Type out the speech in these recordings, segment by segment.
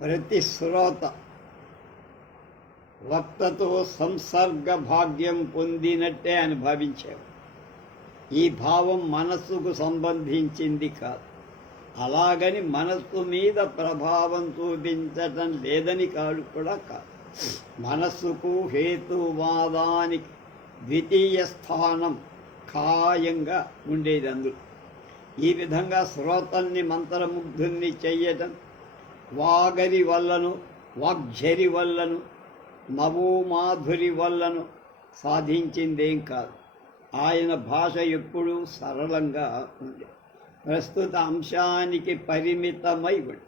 ప్రతి శ్రోత వక్తతో సంసర్గ భాగ్యం పొందినట్టే అని ఈ భావం మనస్సుకు సంబంధించింది కాదు. అలాగని మనస్సు మీద ప్రభావం చూపించటం లేదని కాదు కూడా కాదు. మనస్సుకు హేతువాదానికి ద్వితీయ స్థానం ఖాయంగా ఉండేది అందులో. ఈ విధంగా శ్రోతల్ని మంత్రముగ్ధుల్ని చెయ్యటం వాగరి వల్లను వాగ్జరి వల్లను నవోమాధురి వల్లను సాధించిందేం కాదు. ఆయన భాష ఎప్పుడూ సరళంగా ఉంది. ప్రస్తుత అంశానికి పరిమితమై ఉంది.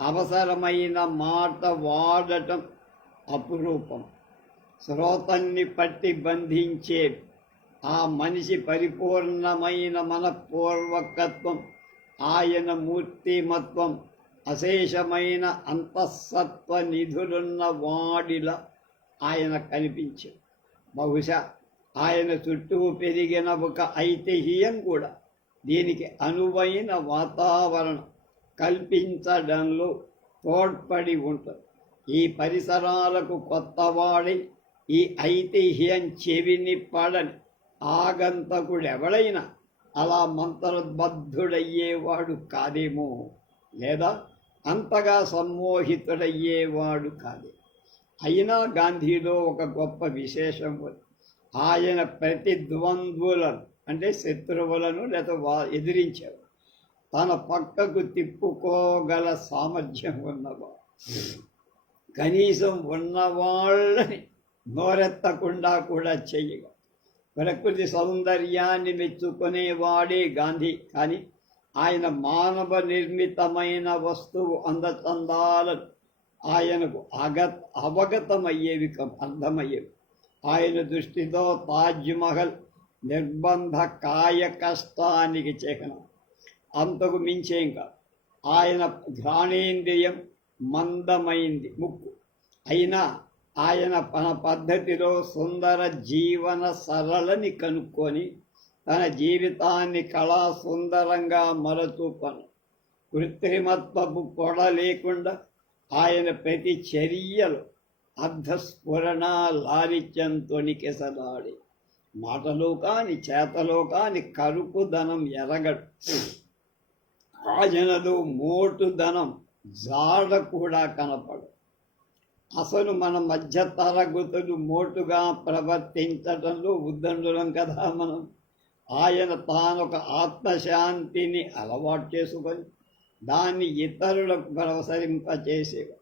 అవసరమైన మాట వాడటం అపురూపం. శ్రోతన్ని పట్టి బంధించే ఆ మనిషి పరిపూర్ణమైన మనపూర్వకత్వం ఆయన మూర్తిమత్వం అశేషమైన అంతఃసత్వ నిధులున్న వాడిలా ఆయన కనిపించాడు. బహుశా ఆయన చుట్టూ పెరిగిన ఒక ఐతిహ్యం కూడా దీనికి అనువైన వాతావరణం కల్పించడంలో తోడ్పడి ఉంటుంది. ఈ పరిసరాలకు కొత్తవాడై ఈ ఐతిహ్యం చెవిని పడని ఆగంతకుడెవడైనా అలా మంత్రబద్ధుడయ్యేవాడు కాదేమో లేదా? అంతగా సమ్మోహితుడయ్యేవాడు కాదే. అయినా గాంధీలో ఒక గొప్ప విశేషం ఆయన ప్రతిద్వంద్వులను అంటే శత్రువులను లేదా వా ఎదిరించారు తన పక్కకు తిప్పుకోగల సామర్థ్యం ఉన్నవాడు. కనీసం ఉన్నవాళ్ళని నోరెత్తకుండా కూడా చెయ్యగా ప్రకృతి సౌందర్యాన్ని మెచ్చుకునేవాడే గాంధీ. కానీ ఆయన మానవ నిర్మితమైన వస్తువు అందచందాలను ఆయనకు అగత్ అవగతమయ్యేవి క- అర్థమయ్యేవి. ఆయన దృష్టితో తాజ్మహల్ నిర్బంధ కాయ కష్టానికి చిహ్నం అంతకు మించేం కాదు. ఆయన ఘ్రాణేంద్రియం మందమైంది ముక్కు. అయినా ఆయన తన పద్ధతిలో సుందర జీవన సరళని కనుక్కొని తన జీవితాన్ని కళా సుందరంగా మరచూపను. కృత్రిమత్వపు పొడ లేకుండా ఆయన ప్రతి చర్యలు అర్ధస్ఫురణ లాలిత్యంతో నికెసలాడి మాటలో కాని చేతలో కాని కరుకుదనం ఎరగడు. ఆయనలో మోటుదనం జాడ కూడా కనపడు. అసలు మన మధ్య తరగతులు మోటుగా ప్రవర్తించటంలో ఉద్దండులం కదా మనం. ఆయన తానొక ఆత్మశాంతిని అలవాటు చేసుకొని దాన్ని ఇతరులకు ప్రవసరింపచేసేవాడు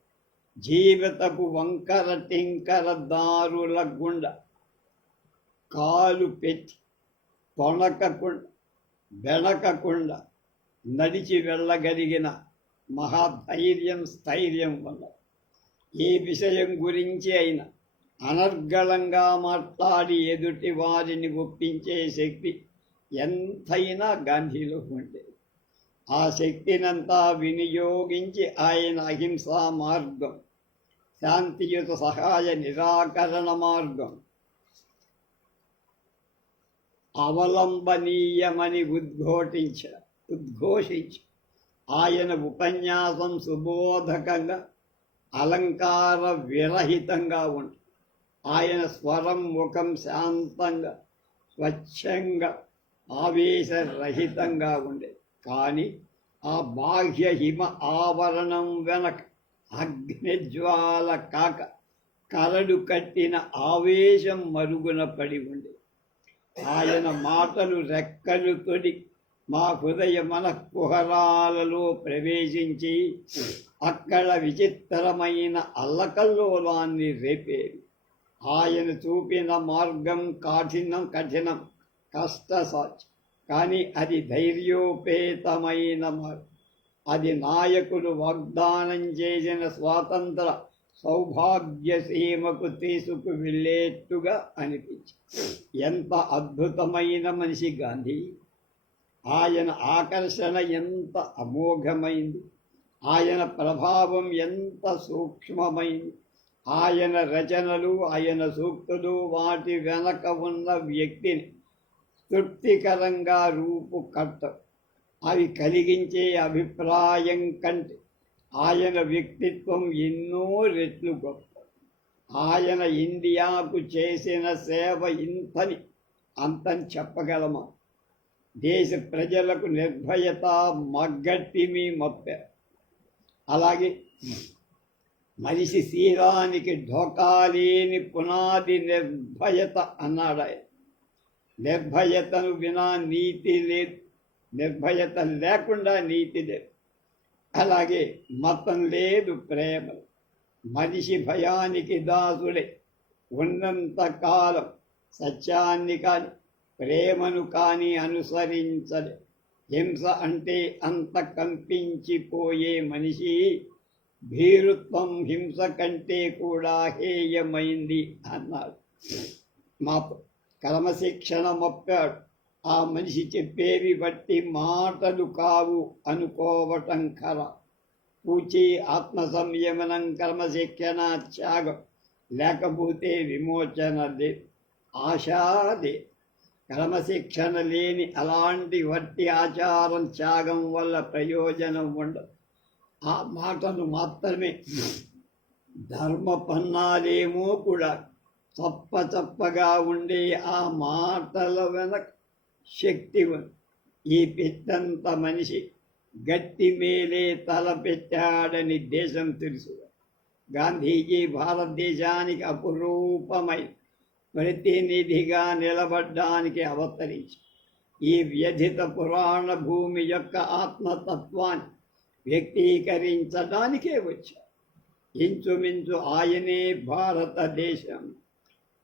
జీవితపు వంకర టింకర దారుల గుండా కాలు పెట్టి తొణకకుండా వెనకకుండా నడిచి వెళ్ళగలిగిన మహాధైర్యం స్థైర్యం వల్ల ఏ విషయం గురించి అయినా అనర్గళంగా మాట్లాడి ఎదుటి వారిని ఒప్పించే శక్తి ఎంతైనా గాంధీలో ఉండేది ఆ శక్తినంతా వినియోగించి ఆయన అహింసా మార్గం శాంతియుత సహాయ నిరాకరణ మార్గం. అవలంబనీయమని ఉద్ఘోటించ ఉద్ఘోషించి ఆయన ఉపన్యాసం సుబోధకంగా అలంకార విరహితంగా ఉంటుంది ఆయన స్వరం ముఖం శాంతంగా స్వచ్ఛంగా ఆవేశరహితంగా ఉండేది కానీ ఆ బాహ్య హిమ ఆవరణం వెనక అగ్నిజ్వాల కాక కరడు కట్టిన ఆవేశం మరుగున పడి ఉండే. ఆయన మాటలు రెక్కలు తొడి మా హృదయ మన కుహరాలలో ప్రవేశించి అక్కడ విచిత్రమైన అల్లకల్లోలాన్ని రేపేవి ఆయన చూపిన మార్గం కఠినం కఠినం. కష్ట సాధ్యం కానీ అది ధైర్యోపేతమైన అది నాయకులు వాగ్దానం చేసిన స్వాతంత్ర సౌభాగ్య సీమకు తీసుకు వెళ్ళేట్టుగా అనిపించి ఎంత అద్భుతమైన మనిషి గాంధీ. ఆయన ఆకర్షణ ఎంత అమోఘమైంది. ఆయన ప్రభావం ఎంత సూక్ష్మమైంది. ఆయన రచనలు ఆయన సూక్తులు వాటి వెనక ఉన్న వ్యక్తిని తృప్తికరంగా రూపు అవి కలిగించే అభిప్రాయం కంటే ఆయన వ్యక్తిత్వం ఎన్నో రెట్లు గొప్ప. ఆయన ఇండియాకు చేసిన సేవ ఇంతని అంతని చెప్పగలమా? దేశ ప్రజలకు నిర్భయత మగ్గట్టిమి మప్పారు అలాగే మనిషి శీలానికి ఢోకాలేని పునాది నిర్భయత అన్నాడు ఆయన నిర్భయతను వినా నీతి లేదు. నిర్భయత లేకుండా నీతి లేదు. అలాగే మతం లేదు ప్రేమ మనిషి భయానికి దాసుడే. ఉన్నంత కాలం సత్యాన్ని కాని ప్రేమను కానీ అనుసరించలే. హింస అంటే అంత కంపించిపోయే మనిషి భీరుత్వం హింస కంటే కూడా హేయమైంది అన్నారు మాతో క్రమశిక్షణమొప్పాడు ఆ మనిషి చెప్పేవి బట్టి మాటలు కావు అనుకోవటం కల. పూచి ఆత్మ సంయమనం క్రమశిక్షణ త్యాగం లేకపోతే విమోచన లే ఆశాదే క్రమశిక్షణ లేని అలాంటి వట్టి ఆచారం త్యాగం వల్ల ప్రయోజనం ఉండదు. ఆ మాటను మాత్రమే. ధర్మ పన్నాలేమో కూడా చప్ప చప్పగా ఉండే ఆ మాటల వెనక శక్తి ఉంది. ఈ పెద్దంత మనిషి గట్టి మేలే తల పెట్టాడని దేశం తెలుసు. గాంధీజీ భారతదేశానికి అపురూపమై ప్రతినిధిగా నిలబడ్డానికి అవతరించి ఈ వ్యధిత పురాణ భూమి యొక్క ఆత్మతత్వాన్ని వ్యక్తీకరించడానికే వచ్చారు ఇంచుమించు ఆయనే భారతదేశం.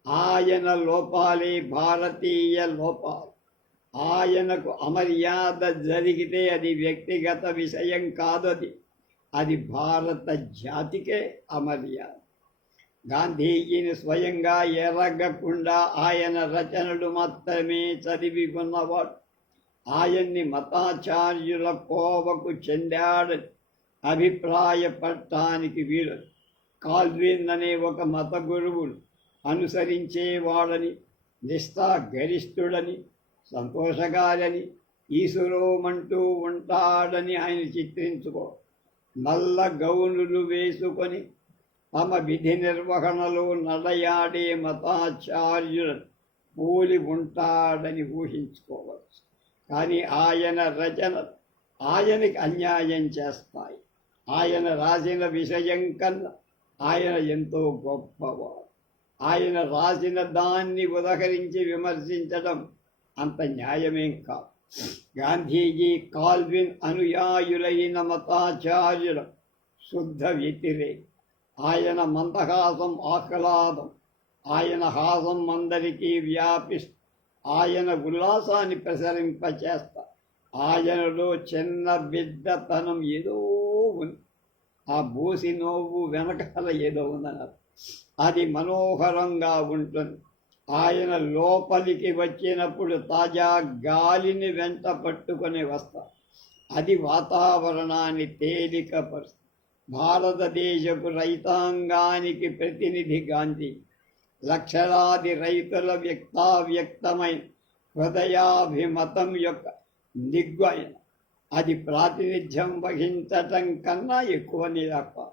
ఆయన లోపాలే భారతీయ లోపాలు. ఆయనకు అమర్యాద జరిగితే అది వ్యక్తిగత విషయం కాదది. అది భారత జాతికే అమర్యాద. గాంధీజీని స్వయంగా ఎరగకుండా ఆయన రచనలు మాత్రమే చదివి ఉన్నవాడు ఆయన్ని మతాచార్యుల కోవకు చెందాడని అభిప్రాయపడటానికి వీలు కాల్విన్ అనే ఒక మత గురువుడు అనుసరించేవాడని నిష్ఠా గరిష్ఠుడని సంతోషగాలని ఈశ్వరోమంటూ ఉంటాడని ఆయన చిత్రించుకో. నల్ల గౌనులు వేసుకొని తమ విధి నిర్వహణలో నడయాడే మతాచార్యులను పోలి ఉంటాడని ఊహించుకోవచ్చు. కానీ ఆయన రచన ఆయనకి అన్యాయం చేస్తాయి. ఆయన రాసిన విషయం కన్నా ఆయన ఎంతో గొప్పవాడు. ఆయన రాసిన దాన్ని ఉదహరించి విమర్శించడం అంత న్యాయమేం కాదు. గాంధీజీ కాల్విన్ అనుయాయులైన మతాచార్యుల శుద్ధ వ్యతిరేక. ఆయన మందహాసం ఆహ్లాదం. ఆయన హాసం అందరికీ వ్యాపిస్తూ ఆయన ఉల్లాసాన్ని ప్రసరింపచేస్తా. ఆయనలో చిన్న బిడ్డతనం ఏదో ఉంది. ఆ బూసి నోవు వెనకాల ఏదో ఉందన్నారు. అది మనోహరంగా ఉంటుంది. ఆయన లోపలికి వచ్చినప్పుడు తాజా గాలిని వెంట పట్టుకొని వస్తా. అది వాతావరణాన్ని తేలికపరుస్తుంది భారతదేశపు రైతాంగానికి ప్రతినిధి గాంధీ. లక్షలాది రైతుల వ్యక్తావ్యక్తమైన హృదయాభిమతం యొక్క దిగ్వయన అది ప్రాతినిధ్యం వహించటం కన్నా ఎక్కువ నిరప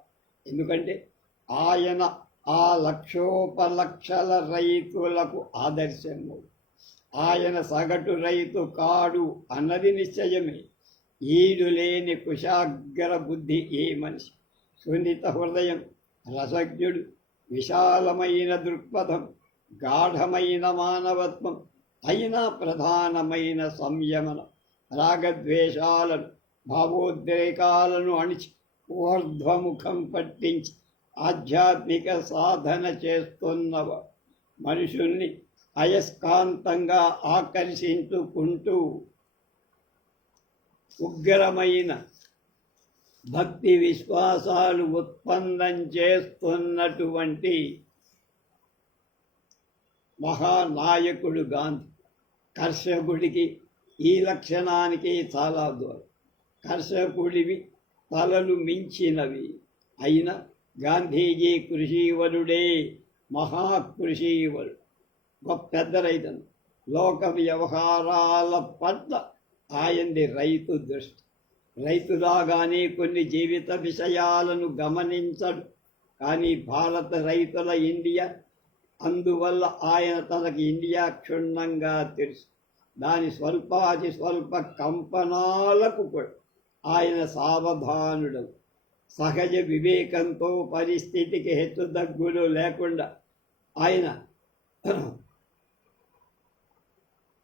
ఎందుకంటే ఆయన ఆ లక్షోపలక్షల రైతులకు ఆదర్శము. ఆయన సగటు రైతు కాడు అన్నది నిశ్చయమే. ఈడు లేని కుశాగ్ర బుద్ధి ఏ మనిషి? సున్నిత హృదయం రసజ్ఞుడు విశాలమైన దృక్పథం గాఢమైన మానవత్వం అయినా ప్రధానమైన సంయమనం రాగద్వేషాలను భావోద్రేకాలను అణిచి ఊర్ధ్వముఖం పట్టించి ఆధ్యాత్మిక సాధన చేస్తున్న మనుషుల్ని అయస్కాంతంగా ఆకర్షించుకుంటూ ఉగ్రమైన భక్తి విశ్వాసాలు ఉత్పన్నం చేస్తున్నటువంటి మహానాయకుడు గాంధీ. కర్షకుడికి ఈ లక్షణానికి చాలా దూరం. కర్షకుడివి తలలు మించినవి. అయిన గాంధీజీ కృషీవరుడే మహాకృషీవరుడు గొప్ప పెద్ద రైతను లోక వ్యవహారాల పట్ల ఆయనది రైతు దృష్టి. రైతులాగానే కొన్ని జీవిత విషయాలను గమనించడు. కానీ భారత రైతుల ఇండియా అందువల్ల ఆయన తనకి ఇండియా క్షుణ్ణంగా తెలుసు. దాని స్వల్పాతి స్వల్ప కంపనాలకు కూడా ఆయన సావధానుడు సహజ వివేకంతో పరిస్థితికి హెచ్చుతగ్గులు లేకుండా ఆయన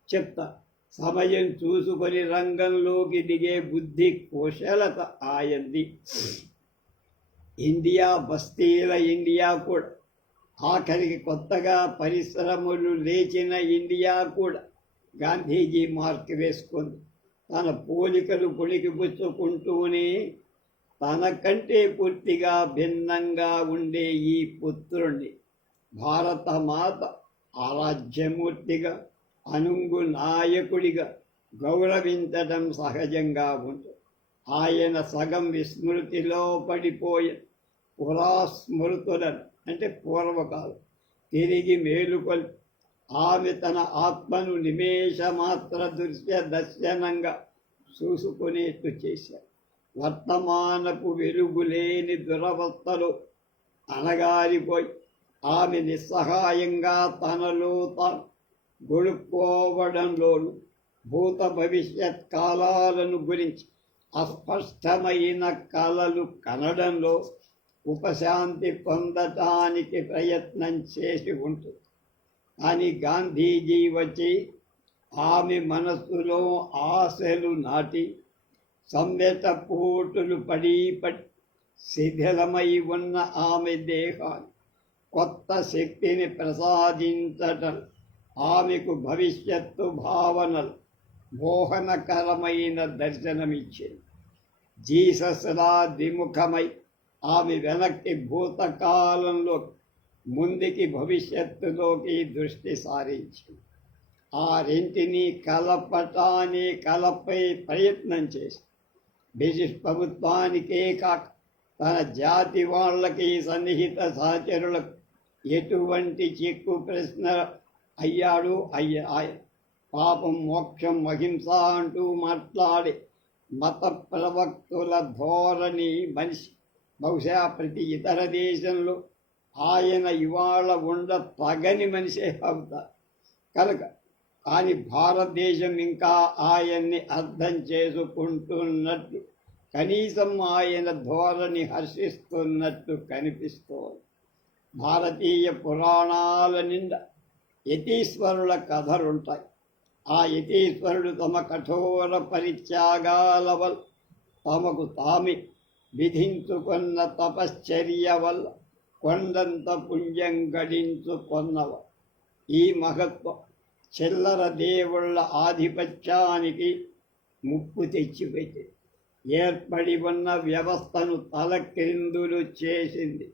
చెప్తా సమయం చూసుకొని రంగంలోకి దిగే బుద్ధి కుశలత ఆయంది ఇండియా బస్తీల ఇండియా కూడా ఆఖరికి కొత్తగా పరిశ్రమలు లేచిన ఇండియా కూడా గాంధీజీ మార్క్ వేసుకుంది. తన పోలికలు పుణికిపుచ్చుకుంటూనే తనకంటే పూర్తిగా భిన్నంగా ఉండే ఈ పుత్రుణ్ణి భారత మాత ఆరాధ్యమూర్తిగా అనుంగు నాయకుడిగా గౌరవించడం సహజంగా ఉంటుంది ఆయన సగం విస్మృతిలో పడిపోయి పురాస్మృతులను అంటే పూర్వకాలం తిరిగి మేలుకొని ఆమె తన ఆత్మను నిమేషమాత్ర దృశ్య దర్శనంగా చూసుకునేట్టు చేశారు వర్తమానపు వెలుగులేని దురవస్థలు అణగారిపోయి ఆమె నిస్సహాయంగా తనలో తాను గొడుక్కోవడంలోను భూత భవిష్యత్ కాలాలను గురించి అస్పష్టమైన కళలు కనడంలో ఉపశాంతి పొందటానికి ప్రయత్నం చేసి ఉంటుంది. కానీ గాంధీజీ వచ్చి ఆమె మనస్సులో ఆశలు నాటి సంవేత పోటులు పడి పడి శిథిలమై ఉన్న ఆమె దేహాన్ని కొత్త శక్తిని ప్రసాదించటం ఆమెకు భవిష్యత్తు భావనలు మోహనకరమైన దర్శనమిచ్చింది. జీసస్లా ద్విముఖమై ఆమె వెనక్కి భూతకాలంలో ముందుకి భవిష్యత్తులోకి దృష్టి సారించింది. ఆ రెంటిని కలపటాన్ని కలపై ప్రయత్నం చేసింది. బ్రిటిష్ ప్రభుత్వానికే కాక తన జాతి వాళ్ళకి సన్నిహిత సహచరులకు ఎటువంటి చిక్కు ప్రశ్న అయ్యాడు? అయ్య పాపం మోక్షం అహింస అంటూ మాట్లాడే మత ప్రవక్తుల ధోరణి మనిషి. బహుశా ప్రతి ఇతర దేశంలో ఆయన ఇవాళ ఉండ తగని మనిషే అవుతారు. కనుక కానీ భారతదేశం ఇంకా ఆయన్ని అర్థం చేసుకుంటున్నట్టు కనీసం ఆయన ధోరణి హర్షిస్తున్నట్టు కనిపిస్తోంది. భారతీయ పురాణాల నిండా యతీశ్వరుల కథలుంటాయి. ఆ యతీశ్వరుడు తమ కఠోర పరిత్యాగాల వల్ల తమకు తామి విధించుకున్న తపశ్చర్య వల్ల కొండంత పుణ్యం గడించుకొన్నవ ఈ మహత్వం చిల్లర దేవుళ్ళ ఆధిపత్యానికి ముప్పు తెచ్చిపెట్టి ఏర్పడి ఉన్న వ్యవస్థను తలక్రిందులు చేసింది.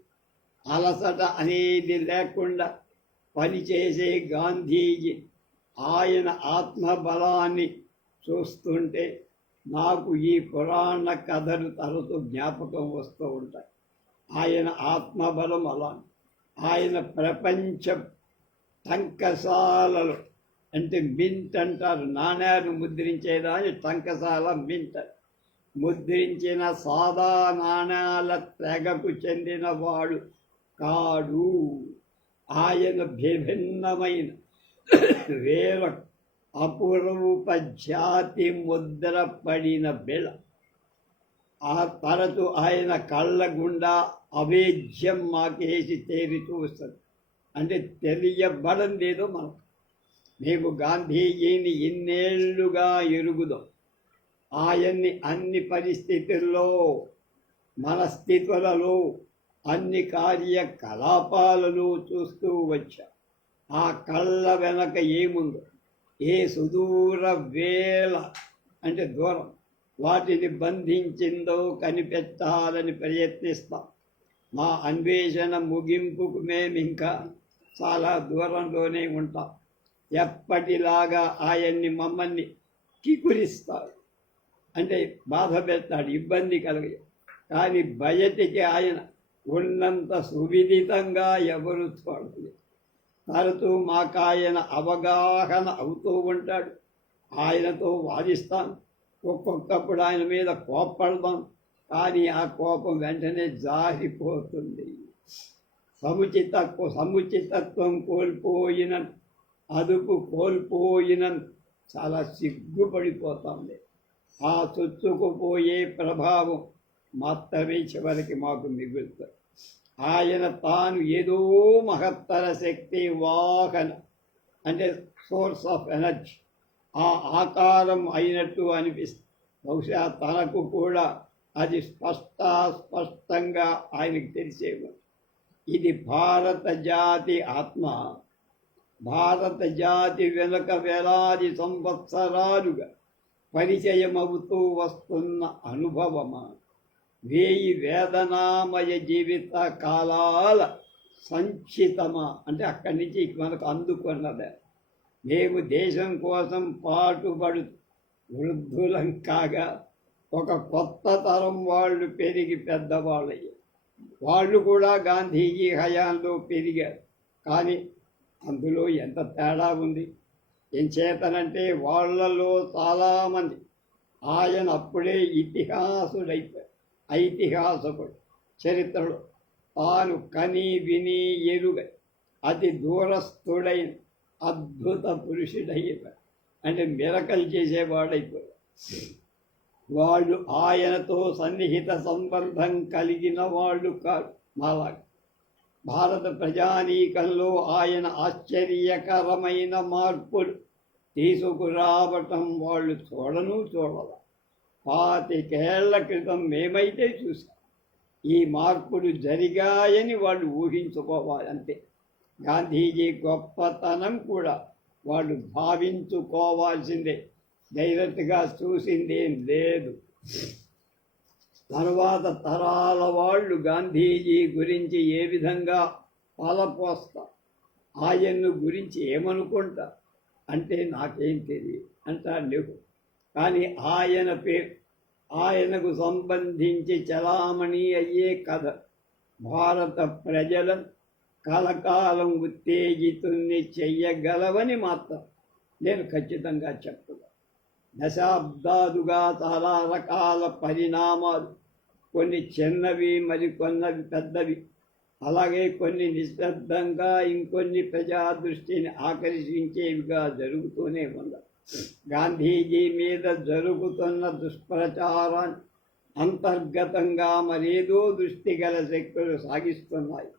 అలసట అనేది లేకుండా పనిచేసే గాంధీజీ ఆయన ఆత్మబలాన్ని చూస్తుంటే నాకు ఈ పురాణ కథలు తరచు జ్ఞాపకం వస్తూ ఉంటాయి. ఆయన ఆత్మబలం అలా ఆయన ప్రపంచ టంకసాలలు అంటే మింట్ అంటారు. నాణ్యాలు ముద్రించేదాన్ని టంకసాల మింట. ముద్రించిన సాదా నాణ్యాల తెగకు చెందినవాడు కాడు. ఆయన విభిన్నమైన వేల అపురూప జాతి ముద్ర పడిన బిళ ఆ తరచు ఆయన కళ్ళ గుండా అవేద్యం మాకేసి తేరి చూస్తుంది అంటే తెలియబడందేదో మనకు. మేము గాంధీజీని ఇన్నేళ్ళుగా ఎరుగుదాం. ఆయన్ని అన్ని పరిస్థితుల్లో మనస్థితులలో అన్ని కార్యకలాపాలను చూస్తూ వచ్చా. ఆ కళ్ళ వెనక ఏముందో? ఏ సుదూర వేల అంటే దూరం. వాటిని బంధించిందో కనిపెట్టాలని ప్రయత్నిస్తాం. మా అన్వేషణ ముగింపుకు మేము ఇంకా చాలా దూరంలోనే ఉంటాం. ఎప్పటిలాగా ఆయన్ని మమ్మల్ని కికురిస్తాడు. అంటే బాధ పెడతాడు ఇబ్బంది కలిగి. కానీ బయటికి ఆయన ఉన్నంత సువిదితంగా ఎవరు చూడలేదు. తరచూ మాకు ఆయన అవగాహన అవుతూ ఉంటాడు. ఆయనతో వాదిస్తాను ఒక్కొక్కప్పుడు ఆయన మీద కోప్పడదాం కానీ ఆ కోపం వెంటనే జారిపోతుంది. సముచిత సముచితత్వం కోల్పోయినట్టు అదుపు కోల్పోయిన చాలా సిగ్గుపడిపోతుంది. ఆ చుచ్చుకుపోయే ప్రభావం మాత్రమే చివరికి మాకు మిగులుతుంది. ఆయన తాను ఏదో మహత్తర శక్తి వాహన అంటే సోర్స్ ఆఫ్ ఎనర్జీ. ఆ ఆకారం అయినట్టు అనిపిస్తుంది. బహుశా తనకు కూడా అది స్పష్ట స్పష్టంగా ఆయనకు తెలిసేమో ఇది భారత జాతి ఆత్మ. భారత జాతి వెనుక వేలాది సంవత్సరాలుగా పరిచయమవుతూ వస్తున్న అనుభవమా? వేయి వేదనామయ జీవిత కాలాల సంచితమా? అంటే అక్కడి నుంచి మనకు అందుకున్నదే. మేము దేశం కోసం పాటుపడు వృద్ధులం కాగా ఒక కొత్త తరం వాళ్ళు పెరిగి పెద్దవాళ్ళయ్యారు. వాళ్ళు కూడా గాంధీజీ హయాంలో పెరిగారు. కానీ అందులో ఎంత తేడా ఉంది? ఎంచేతనంటే వాళ్ళలో చాలామంది ఆయన అప్పుడే ఇతిహాసుడైతే ఐతిహాసకుడు చరిత్రలో తాను కని విని ఎరుగ అతి దూరస్థుడైన అద్భుత పురుషుడైపోయాడు అంటే మిరకలు చేసేవాడైపోయాడు వాళ్ళు ఆయనతో సన్నిహిత సంబంధం కలిగిన వాళ్ళు కాదు మాలాగా. భారత ప్రజానీకంలో ఆయన ఆశ్చర్యకరమైన మార్పులు. తీసుకురావటం వాళ్ళు చూడను చూడాల. పాతికేళ్ళ క్రితం మేమైతే చూసాం ఈ మార్పులు జరిగాయని వాళ్ళు ఊహించుకోవాలి అంతే గాంధీజీ గొప్పతనం కూడా వాళ్ళు భావించుకోవాల్సిందే. డైరెక్ట్గా చూసిందేం లేదు. తర్వాత తరాల వాళ్ళు గాంధీజీ గురించి ఏ విధంగా పాలపోస్తా ఆయన్ను గురించి ఏమనుకుంటా? అంటే నాకేం తెలియదు అంటారు లేవు. కానీ ఆయన పేరు ఆయనకు సంబంధించి చలామణి అయ్యే కథ భారత ప్రజల కలకాలం ఉత్తేజితుల్ని చెయ్యగలవని మాత్రం నేను ఖచ్చితంగా చెప్తున్నాను దశాబ్దాలుగా చాలా రకాల పరిణామాలు కొన్ని చిన్నవి మరి కొన్నవి పెద్దవి. అలాగే కొన్ని నిశ్శబ్దంగా ఇంకొన్ని ప్రజా దృష్టిని ఆకర్షించేవిగా జరుగుతూనే ఉన్నాయి గాంధీజీ మీద జరుగుతున్న దుష్ప్రచారాన్ని అంతర్గతంగా మరేదో దృష్టి గల శక్తులు సాగిస్తున్నాయి.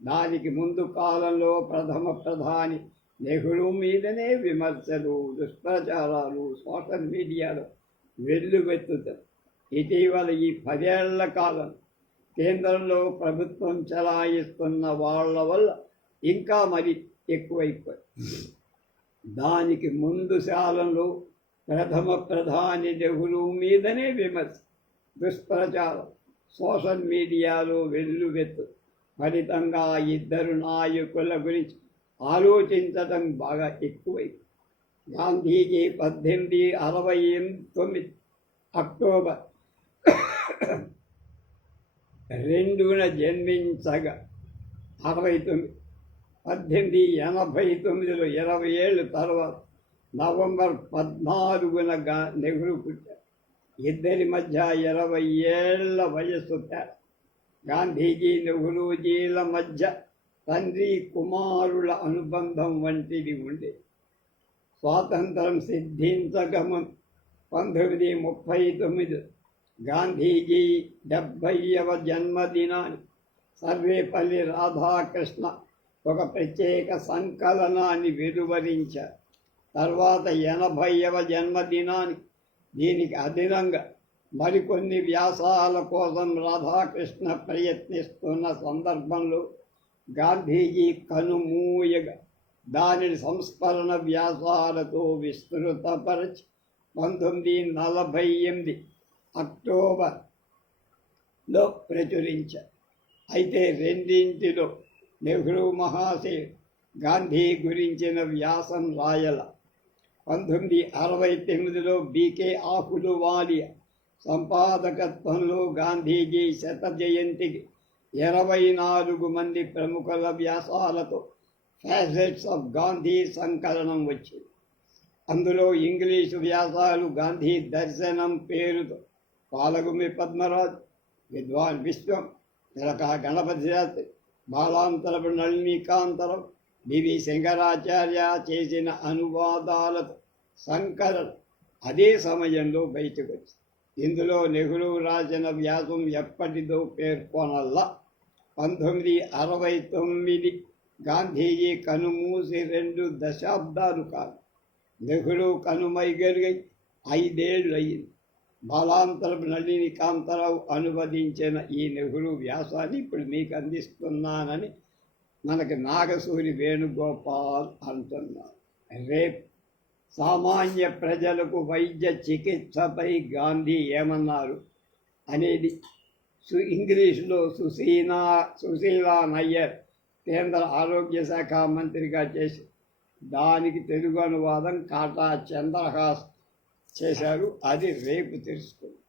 దానికి ముందు కాలంలో ప్రథమ ప్రధాని నెహ్రూ మీదనే విమర్శలు దుష్ప్రచారాలు సోషల్ మీడియాలో వెల్లువెత్తుతారు ఇటీవల ఈ పదేళ్ళ కాలం కేంద్రంలో ప్రభుత్వం చలాయిస్తున్న వాళ్ళ వల్ల ఇంకా మరి ఎక్కువైపోయింది దానికి ముందు శాలంలో ప్రథమ ప్రధాని నెహ్రూ మీదనే విమర్శ దుష్ప్రచారం సోషల్ మీడియాలో వెల్లువెత్తు. ఫలితంగా ఇద్దరు నాయకుల గురించి ఆలోచించడం బాగా ఎక్కువైంది గాంధీజీ పద్దెనిమిది అరవై తొమ్మిది అక్టోబర్ రెండున జన్మించగా అరవై తొమ్మిది పద్దెనిమిది ఎనభై తొమ్మిదిలో ఇరవై ఏళ్ళు తర్వాత నవంబర్ పద్నాలుగున గా నెహ్రూ పుట్టారు ఇద్దరి మధ్య ఇరవై ఏళ్ళ వయస్సు తేడా. గాంధీజీ నెహ్రూజీల మధ్య తండ్రి కుమారుల అనుబంధం వంటిది ఉండి. స్వాతంత్రం సిద్ధించగమం పంతొమ్మిది ముప్పై తొమ్మిది. గాంధీజీ డెబ్భైవ జన్మదినాన్ని సర్వేపల్లి రాధాకృష్ణ ఒక ప్రత్యేక సంకలనాన్ని వెలువరించారు. తర్వాత ఎనభైవ జన్మదినానికి దీనికి అదనంగా మరికొన్ని వ్యాసాల కోసం రాధాకృష్ణ ప్రయత్నిస్తున్న సందర్భంలో గాంధీజీ కనుమూయగా దానిని సంస్కరణ వ్యాసాలతో విస్తృతపరచి పంతొమ్మిది నలభై ఎనిమిది అక్టోబర్లో ప్రచురించారు అయితే రెండింటిలో నెహ్రూ మహాశయుడు గాంధీ గురించిన వ్యాసం రాయల. పంతొమ్మిది అరవై తొమ్మిదిలో బీకే ఆకులువాలియా సంపాదకత్వంలో గాంధీజీ శత జయంతికి ఇరవై నాలుగు మంది ప్రముఖుల వ్యాసాలతో ఫ్యాసెట్స్ ఆఫ్ గాంధీ సంకలనం వచ్చింది. అందులో ఇంగ్లీషు వ్యాసాలు గాంధీ దర్శనం పేరుతో పాలగుమి పద్మరాజు విద్వాన్ విశ్వం తిలక గణపతి శాస్త్రి బాలాంతరపు నళినీకాంతరం బివి శంకరాచార్య చేసిన అనువాదాలతో శంకర అదే సమయంలో బయటకు వచ్చింది ఇందులో నెహ్రూ రాసిన వ్యాసం ఎప్పటిదో పేర్కొనల్లా. పంతొమ్మిది అరవై తొమ్మిది గాంధీజీ కనుమూసి రెండు దశాబ్దాలు కాదు. నెహ్రూ కనుమైగలిగి ఐదేళ్ళు అయింది బాలాంతరపు నళిని కాంతరావు అనువదించిన ఈ నెహ్రూ వ్యాసాన్ని ఇప్పుడు మీకు అందిస్తున్నానని మనకి నాగసూరి వేణుగోపాల్ అంటున్నారు. రేపు సామాన్య ప్రజలకు వైద్య చికిత్సపై గాంధీ ఏమన్నారు అనేది సు ఇంగ్లీషులో సుశీనా సుశీలా నయ్యర్ కేంద్ర ఆరోగ్య శాఖ మంత్రిగా చేసి దానికి తెలుగు అనువాదం కాటా చంద్రహాస్ చేశారు. అది రేపు తెలుసుకుందాం.